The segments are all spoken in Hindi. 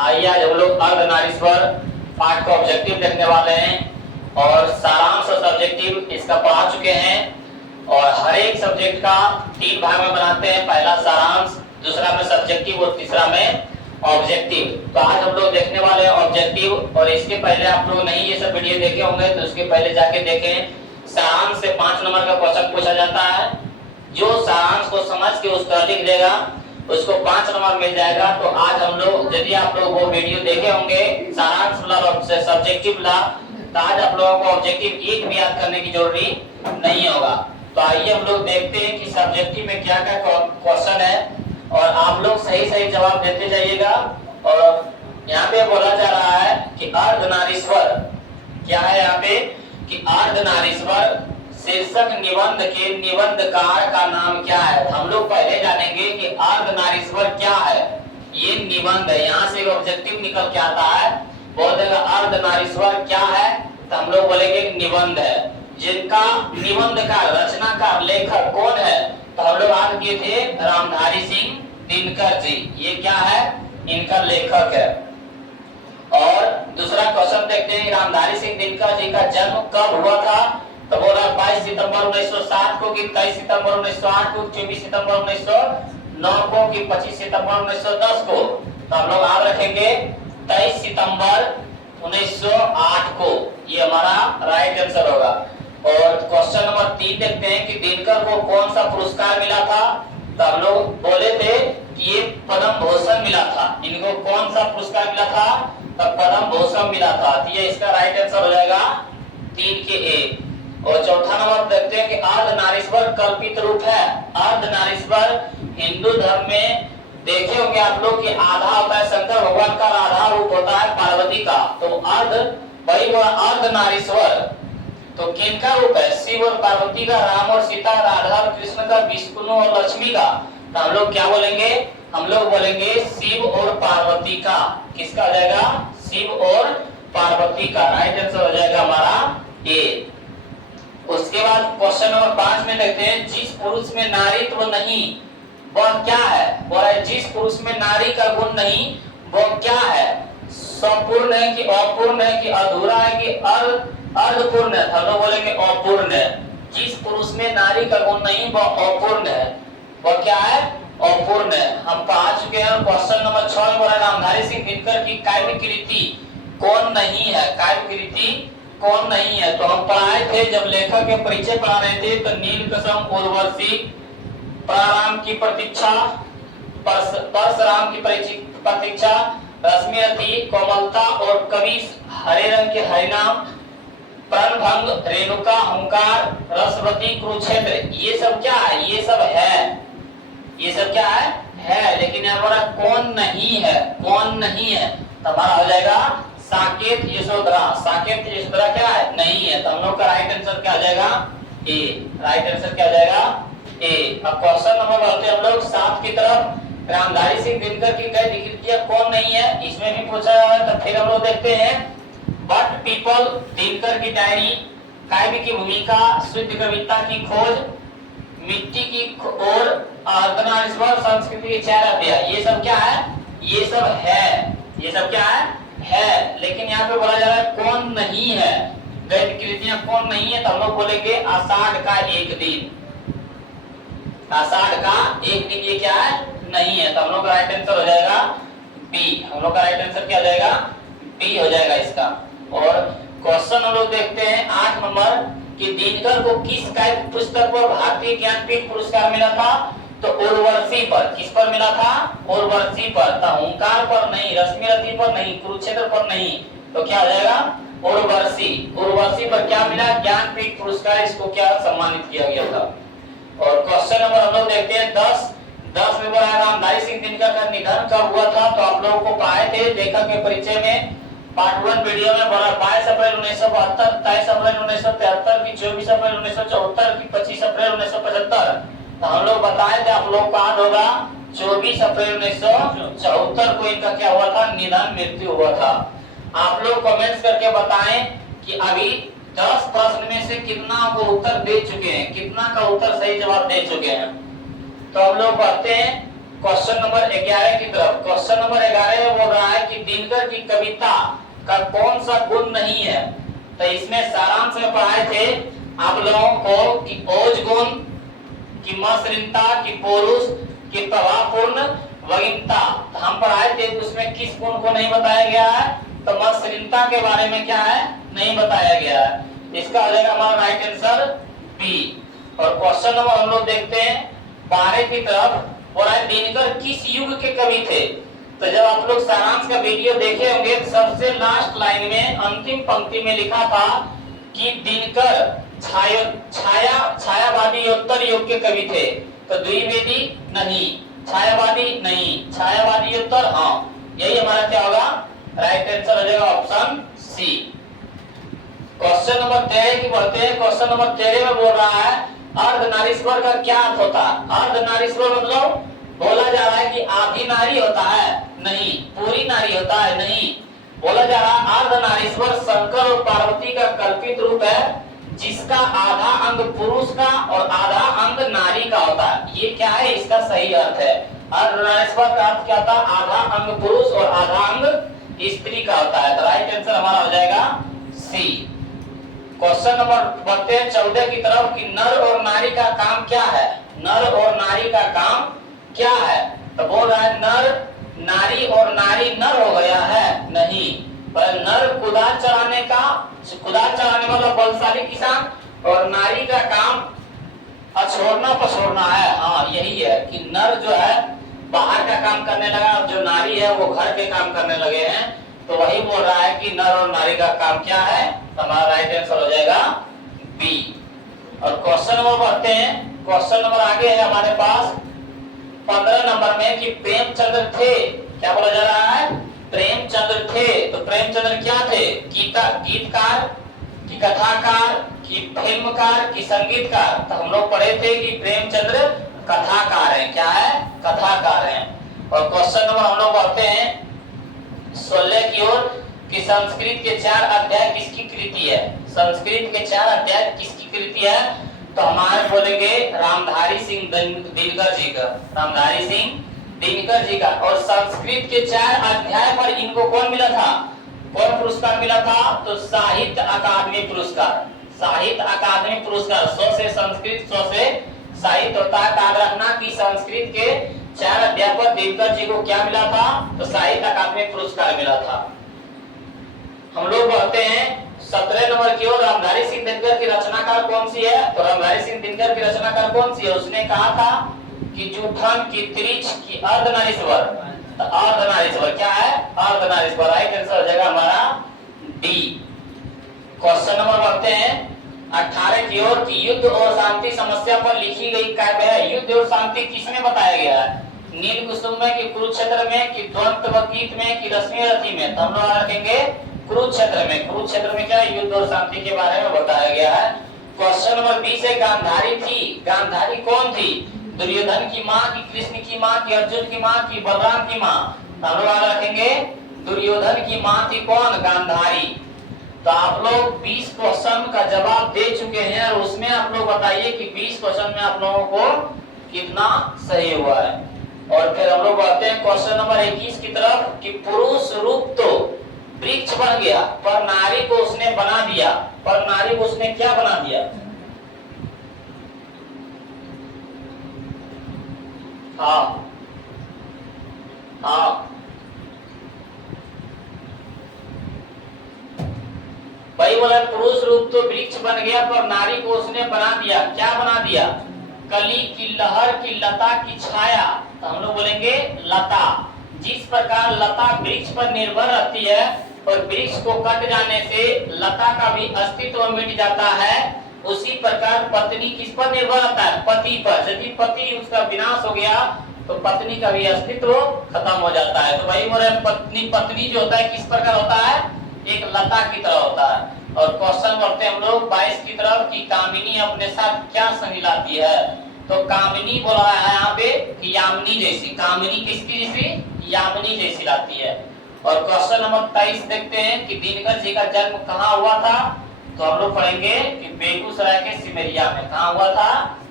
आइए आज हम लोग अर्धनारीश्वर पाठ का ऑब्जेक्टिव देखने वाले हैं और सारांश और सब्जेक्टिव इसका पढ़ा चुके हैं। और हर एक सब्जेक्ट का 3 भाग में बनाते हैं, पहला सारांश, दूसरा में सब्जेक्टिव और तीसरा में ऑब्जेक्टिव। तो आज हम लोग देखने वाले हैं ऑब्जेक्टिव। और इसके पहले आप लोग नहीं ये सब वीडियो देखे होंगे तो उसके पहले जाके देखें। सारांश से 5 नंबर का क्वेश्चन पूछा जाता है, जो सारांश को समझ के उसका लिख देगा उसको 5 नंबर मिल जाएगा। तो आज हम लोग, यदि आप लोग वो वीडियो देखे होंगे सारांश वाला और सब्जेक्टिव वाला, तो आज आप लोगों को ऑब्जेक्टिव एक भी याद करने की जरूरी नहीं होगा। तो आइए हम लोग देखते हैं कि सब्जेक्टिव में क्या क्या क्वेश्चन है और आप लोग सही सही जवाब देते जाइएगा। और यहाँ पे बोला जा रहा है कि अर्धनारीश्वर क्या है, यहाँ पे कि अर्धनारीश्वर शीर्षक निबंध के निबंधकार का नाम क्या है। हम लोग पहले जानेंगे कि अर्धनारीश्वर क्या है। ये निबंध है, यहाँ से ऑब्जेक्टिव निकल के आता है। बोल देगा अर्धनारीश्वर क्या है, तो हम लोग बोलेंगे निबंध है। जिनका निबंध का रचनाकार लेखक कौन है, तो हम लोग आज किए थे रामधारी सिंह दिनकर जी। ये क्या है, इनका लेखक है। और दूसरा क्वेश्चन देखते हैं, रामधारी सिंह दिनकर जी का जन्म कब हुआ था। तो बोला 22 सितंबर 1907 को, कि 23 सितंबर 1908 को, 24 सितंबर 1909 को, कि 25 सितंबर 1910 को। तो हम लोग याद रखेंगे 23 सितंबर 1908 को, ये हमारा राइट आंसर होगा। और क्वेश्चन नंबर 3 देखते हैं कि दिनकर को कौन सा पुरस्कार मिला था। तो हम लोग बोले थे कि ये पद्म भूषण मिला था। इनको कौन सा पुरस्कार मिला था, तो पद्म भूषण मिला था। तो ये इसका राइट आंसर हो जाएगा 3 के 1। और चौथा नंबर देखते हैं कि अर्धनारीश्वर कल्पित रूप है। अर्धनारीश्वर हिंदू धर्म में देखे होंगे आप लोग कि आधा होता है शंकर भगवान का, आधा रूप होता है पार्वती का। तो वही अर्धनारीश्वर तो किनका रूप है, शिव और पार्वती का, राम और सीता, राधा और कृष्ण का, विष्णु और लक्ष्मी का। तो हम लोग क्या बोलेंगे, हम लोग बोलेंगे शिव और पार्वती का। किसका हो जाएगा, शिव और पार्वती का। राइट आंसर हो जाएगा हमारा ए। उसके बाद क्वेश्चन नंबर 5 में देखते हैं, जिस पुरुष में नारीत्व नहीं वह क्या है। बोला जिस पुरुष में नारी का गुण नहीं वो क्या है, संपूर्ण है कि अपूर्ण है, कि अधूरा है, कि अर्धपूर्ण है। हम लोग बोलेंगे अपूर्ण है। जिस पुरुष में नारी का गुण नहीं वह अपूर्ण है, वह क्या है, अपूर्ण है। हम पढ़ा चुके हैं। क्वेश्चन नंबर 6 में बोला रामधारी सिंह दिनकर की काव्य कृति कौन नहीं है, काव्य कृति कौन नहीं है। तो हम पढ़ाए थे जब लेखक के परिचय पढ़ा रहे थे, तो नीलकसम, उर्वशी, प्राराम की प्रतीक्षा, परशुराम की प्रतीक्षा, रश्मिरथी, कोमलता और कवि हरे रंग के हरिनाम, प्रणभंग, रेणुका, हुंकार, रसवती, कुरुक्षेत्र, ये सब क्या है, ये सब है। ये सब क्या है। लेकिन हमारा कौन नहीं है, कौन नहीं है, तो हमारा हो जाएगा साकेत यशोधरा। साकेत यशोधरा क्या है, नहीं है। तो हम लोग का राइट आंसर क्या आ जाएगा, ए। राइट आंसर क्या आ जाएगा, ए। अब क्वेश्चन नंबर बढ़ते हम लोग 7 की तरफ। रामधारी सिंह दिनकर की कई कृतियां कौन नहीं है, इसमें भी पूछा है। तो फिर हम लोग देखते हैं, बट पीपल, दिनकर की डायरी, काव्य की भूमिका, शुद्ध कविता की खोज, मिट्टी की ओर, अर्धनारीश्वर, संस्कृति की चार, ये सब क्या है, ये सब है। ये सब क्या है। लेकिन यहाँ पे बोला जा रहा है कौन नहीं है, गद्य कृतियां कौन नहीं है। तो हम लोग बोलेंगे आषाढ़ का एक दिन। आषाढ़ का एक दिन ये क्या है, नहीं है। तो हम लोग का राइट आंसर हो जाएगा बी। हम लोग का राइट आंसर क्या हो जाएगा, बी हो जाएगा इसका। और क्वेश्चन हम लोग देखते हैं 8 नंबर कि दिनकर को किस काव्य पुस्तक पर भारतीय ज्ञानपीठ पुरस्कार मिला था। तो उर्वशी पर। किस पर मिला था, उर्वशी पर। तो हुंकार पर नहीं, रश्मिरथी पर नहीं, कुरुक्षेत्र पर नहीं। तो क्या हो जाएगा, उर्वशी। उर्वशी पर क्या मिला, ज्ञानपीठ पुरस्कार, इसको क्या सम्मानित किया गया था। और क्वेश्चन नंबर हम लोग देखते हैं 10 में बोला रामधारी सिंह दिनकर का निधन कब हुआ था। तो आप लोगों को पढ़ाए थे लेखक के परिचय में, पार्ट 1 वीडियो में बोला 22 अप्रैल 1972, 23 अप्रैल 1973 की, 24 अप्रैल 1974 की, 25 अप्रैल 1975। तो हम लोग बताए थे, आप लोग याद होगा 24 अप्रैल 1974 को इनका क्या हुआ था, निधन, मृत्यु हुआ था। आप लोग कमेंट्स करके बताएं कि अभी 10 प्रश्न में से कितना को उत्तर दे चुके हैं, कितना का उत्तर सही जवाब दे चुके हैं। तो हम लोग बढ़ते हैं क्वेश्चन नंबर 11 की तरफ। क्वेश्चन नंबर 11 में बोल रहा है कि दिनकर की कविता का कौन सा गुण नहीं है? तो इसमें सारांश में पढ़ाए थे आप लोगों को कि ओज गुण, कि मसृणता, कि पौरुष, कि प्रभावपूर्ण वगिनता। तो हम पढ़ाए थे कि उसमें किस गुण को नहीं बताया गया है? तो मसृणता के बारे में क्या है? नहीं बताया गया है। इसका हो जाएगा हमारा राइट आंसर बी। और क्वेश्चन नंबर हम लोग देखते हैं 12 की तरफ। बोला है दिनकर किस युग के कवि थे? तो जब आप लोग सारांश का वीडियो देखे होंगे तो सबसे लास्ट लाइन में अंतिम पंक्ति में लिखा था कि दिनकर छायावादी उत्तर युग के कवि थे। तो द्विवेदी नहीं, छायावादी नहीं, छायावादी उत्तर हाँ, यही हमारा क्या होगा? राइट आंसर हो जाएगा ऑप्शन सी। क्वेश्चन नंबर 13 की बढ़ते हैं। क्वेश्चन नंबर 13 में बोल रहा है अर्धनारीश्वर का क्या अर्थ होता है? अर्धनारीश्वर मतलब बोला जा रहा है कि आधी नारी होता है? नहीं। पूरी नारी होता है? नहीं। बोला जा रहा है अर्धनारीश्वर शंकर और पार्वती का कल्पित रूप है जिसका आधा अंग पुरुष का और आधा अंग नारी का होता है। ये क्या है? इसका सही अर्थ है। अर्धनारीश्वर का अर्थ क्या होता है? आधा अंग पुरुष और आधा अंग स्त्री का होता है। तो राइट आंसर हमारा हो जाएगा सी। क्वेश्चन नंबर बढ़ते हैं 14 की तरफ कि नर और नारी का काम क्या है? नर और नारी का काम क्या है? तो बोल रहा है नर नारी और नारी नर हो गया है? नहीं। पर नर कुदाल चलाने वाला बलशाली किसान और नारी का काम अछोड़ना पछोड़ना है। हाँ यही है कि नर जो है बाहर का काम करने लगा और जो नारी है वो घर के काम करने लगे हैं। तो वही बोल रहा है कि नर और नारी का काम क्या है? हमारा राइट आंसर हो जाएगा बी। और क्वेश्चन नंबर बढ़ते हैं। क्वेश्चन नंबर आगे है हमारे पास 15 नंबर में कि प्रेमचंद्र थे। क्या बोला जा रहा है? प्रेमचंद्र थे। तो प्रेमचंद्र क्या थे? गीतकार, कि कथाकार, कि फिल्मकार, कि संगीतकार? तो हम लोग पढ़े थे कि प्रेमचंद्र कथाकार है। क्या है? कथाकार है। और क्वेश्चन नंबर हम लोग बढ़ते हैं 16 की ओर कि संस्कृत के 4 अध्याय किसकी कृति है? संस्कृत के 4 अध्याय किसकी कृति है? तो हमारे बोलेंगे रामधारी सिंह दिनकर जी का। रामधारी सिंह दिनकर जी का। और संस्कृत के 4 अध्याय पर इनको कौन मिला था? कौन पुरस्कार मिला था? तो साहित्य अकादमी पुरस्कार। साहित्य अकादमी पुरस्कार। 100 से संस्कृत, 100 से साहित्य होता है। याद रखना कि संस्कृत के 4 अध्याय पर दिनकर जी को क्या मिला था? तो साहित्य अकादमी पुरस्कार मिला था। हम लोग बढ़ते हैं 17 नंबर की ओर। रामधारी सिंह दिनकर की रचनाकार कौन सी है? तो रामधारी सिंह दिनकर की रचनाकार कौन सी है? उसने कहा था कि जूठन, की त्रिच, की अर्धनारीश्वर। तो अर्धनारीश्वर क्या है? अर्धनारीश्वर। राइट आंसर हो जाएगा हमारा डी। क्वेश्चन नंबर बढ़ते हैं 18 की ओर कि युद्ध और शांति समस्या पर लिखी गई काव्य है। युद्ध और शांति किसमें बताया गया है? नील कुसुम में, कि कुरुक्षेत्र में, कि द्वंद्व गीत में, कि रश्मि रथी में? तो हम लोग रखेंगे कुरुक्षेत्र में। कुरुक्षेत्र में क्या युद्ध और शांति के बारे में बताया गया है। क्वेश्चन नंबर 20 है गांधारी थी। गांधारी कौन थी? दुर्योधन की माँ, की कृष्ण की माँ, की अर्जुन की माँ, की बलराम की माँ? हम लोग रखेंगे दुर्योधन की माँ थी कौन? गांधारी। तो आप लोग 20 क्वेश्चन का जवाब दे चुके हैं और उसमें आप लोग बताइए कि 20 क्वेश्चन में आप लोगों को कितना सही हुआ है। और फिर हम लोग बढ़ते हैं क्वेश्चन नंबर 21 की तरफ कि पुरुष रूप तो वृक्ष बन गया पर नारी को उसने बना दिया। पर नारी को उसने क्या बना दिया? हाँ हाँ भाई बोला पुरुष रूप तो वृक्ष बन गया पर नारी को उसने बना दिया। क्या बना दिया? कली की लहर, की लता, की छाया। तो हम लोग बोलेंगे लता। जिस प्रकार लता वृक्ष पर निर्भर रहती है और वृक्ष को कट जाने से लता का भी अस्तित्व मिट जाता है, उसी प्रकार पत्नी किस पर निर्भर रहता है? पति पर। यदि पति उसका विनाश हो गया तो पत्नी का भी अस्तित्व खत्म हो जाता है। तो वही बोले पत्नी जो होता है किस प्रकार होता है? एक लता की तरह होता है। और क्वेश्चन बढ़ते हम लोग 22 की तरफ कि कामिनी अपने साथ क्या संग लाती है? तो कामिनी बोला है यहाँ पे कि यामिनी जैसी। कामिनी किसकी जैसी? यामिनी जैसी लाती है। और क्वेश्चन नंबर 23 देखते हैं कि दिनकर जी का जन्म कहाँ हुआ था? तो हम लोग पढ़ेंगे कि बेगूसराय के सिमरिया में। कहाँ हुआ था?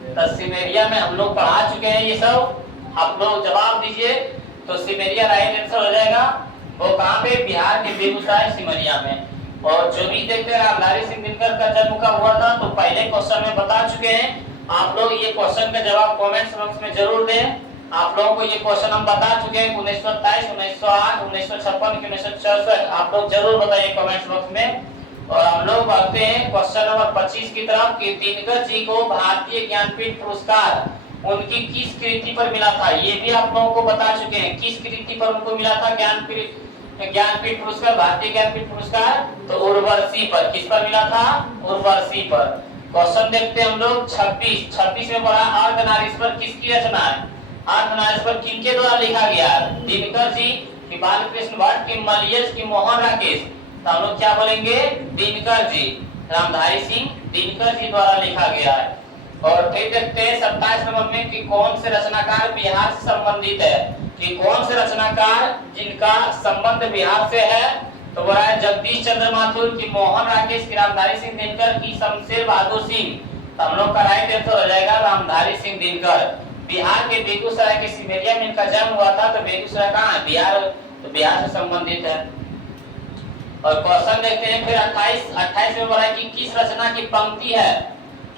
तो सिमरिया में। हम लोग पढ़ा चुके हैं ये सब। आप लोग जवाब दीजिए। तो सिमरिया राइट आंसर हो जाएगा वो कहाँ पे? बिहार के बेगूसराय सिमरिया में। और जो भी देखते हैं रामधारी सिंह दिनकर का जन्म कब हुआ था, तो पहले क्वेश्चन में बता चुके हैं। आप लोग ये क्वेश्चन का जवाब कमेंट्स बॉक्स में जरूर दें। आप लोगों को ये क्वेश्चन हम बता चुके हैं 1927, 1908, 1956 की 1964। आप लोग जरूर बताइए कमेंट्स बॉक्स में। और हम लोग बढ़ते हैं क्वेश्चन नंबर 25 की तरफ कि दिनकर जी को भारतीय ज्ञानपीठ पुरस्कार उनकी किस कृति पर मिला था। ये भी आप लोगों को बता चुके हैं किस कृति पर उनको मिला था ज्ञानपीठ पुरस्कार, भारतीय ज्ञानपीठ पुरस्कार। तो उर्वशी पर। किस पर मिला था? उर्वशी पर। क्वेश्चन देखते हैं हम लोग 26 में पढ़ा अर्धनारीश्वर किसकी रचना है? अर्धनारीश्वर किनके द्वारा लिखा गया है? दिनकर जी की, बालकृष्ण भट्ट की, मलयज की, मोहन राकेश। तो हम लोग क्या बोलेंगे? दिनकर जी, रामधारी सिंह दिनकर जी द्वारा लिखा गया है। और फिर देखते हैं 27 नंबर में कि कौन से रचनाकार बिहार से संबंधित है, कि कौन से रचनाकार जिनका संबंध बिहार से है। तो वो है जगदीश चंद्र माथुर की, मोहन राकेश की, रामधारी सिंह दिनकर की, शमशेर बहादुर सिंह। तो हम लोग का राइट आंसर हो जाएगा रामधारी सिंह दिनकर। बिहार के बेगूसराय के सिमरिया में इनका जन्म हुआ था। तो बेगूसराय कहाँ है? बिहार। तो बिहार से संबंधित है। और क्वेश्चन देखते हैं फिर 28 में बोला कि किस रचना की पंक्ति है?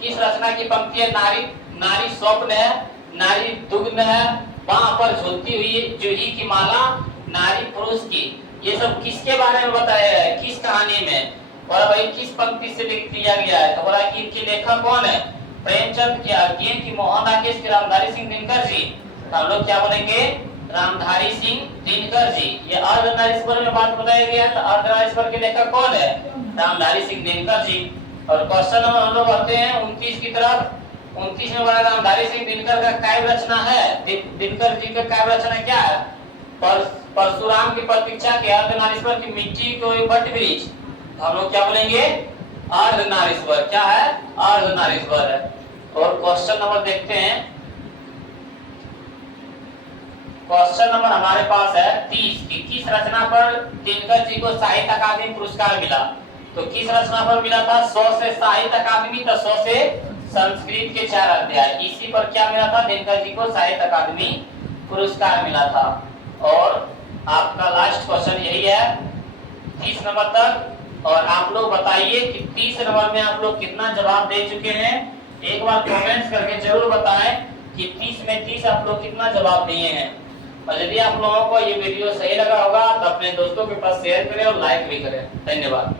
किस रचना की पंक्ति है? नारी स्वप्न है, नारी दुग्न है, बाह पर झूलती हुई जूही की माला, नारी पुरुष की। ये सब किसके बारे में बताया है? किस कहानी में? और भाई किस पंक्ति से लिख दिया गया है? तो बोला कि इनके लेखक कौन है? प्रेमचंद की, अज्ञेय की, मोहन राकेश की, रामधारी सिंह दिनकर जी। तो हम लोग क्या बोलेंगे? रामधारी सिंह दिनकर जी। ये अर्धनारीश्वर में बात बताया गया है। तो अर्धनारीश्वर के लेखक कौन है? रामधारी सिंह दिनकर जी। और क्वेश्चन नंबर हम लोग बढ़ते हैं 29 की तरफ। 29 में बड़ा रामधारी सिंह दिनकर का काव्य रचना है। दिनकर जी का काव्य रचना क्या है? परशुराम की प्रतीक्षा के, अर्धनारीश्वर की, मिट्टी को बट वृक्ष। हम लोग क्या बोलेंगे? अर्धनारीश्वर। क्या है? अर्धनारीश्वर है। और क्वेश्चन नंबर देखते हैं। क्वेश्चन नंबर हमारे पास है 30 की किस रचना पर दिनकर जी को साहित्य अकादमी पुरस्कार मिला? तो किस रचना पर मिला था? 100 से साहित्य अकादमी, तो 100 से संस्कृत के 4 अध्याय। इसी पर क्या मिला था? दिनकर जी को साहित्य अकादमी पुरस्कार मिला था। और आपका लास्ट क्वेश्चन यही है 30 नंबर तक। और आप लोग बताइए कि 30 नंबर में आप लोग कितना जवाब दे चुके हैं। एक बार कमेंट्स करके जरूर बताएं कि 30 में 30 आप लोग कितना जवाब दिए हैं। और यदि आप लोगों को ये वीडियो सही लगा होगा तो अपने दोस्तों के पास शेयर करें और लाइक भी करें। धन्यवाद।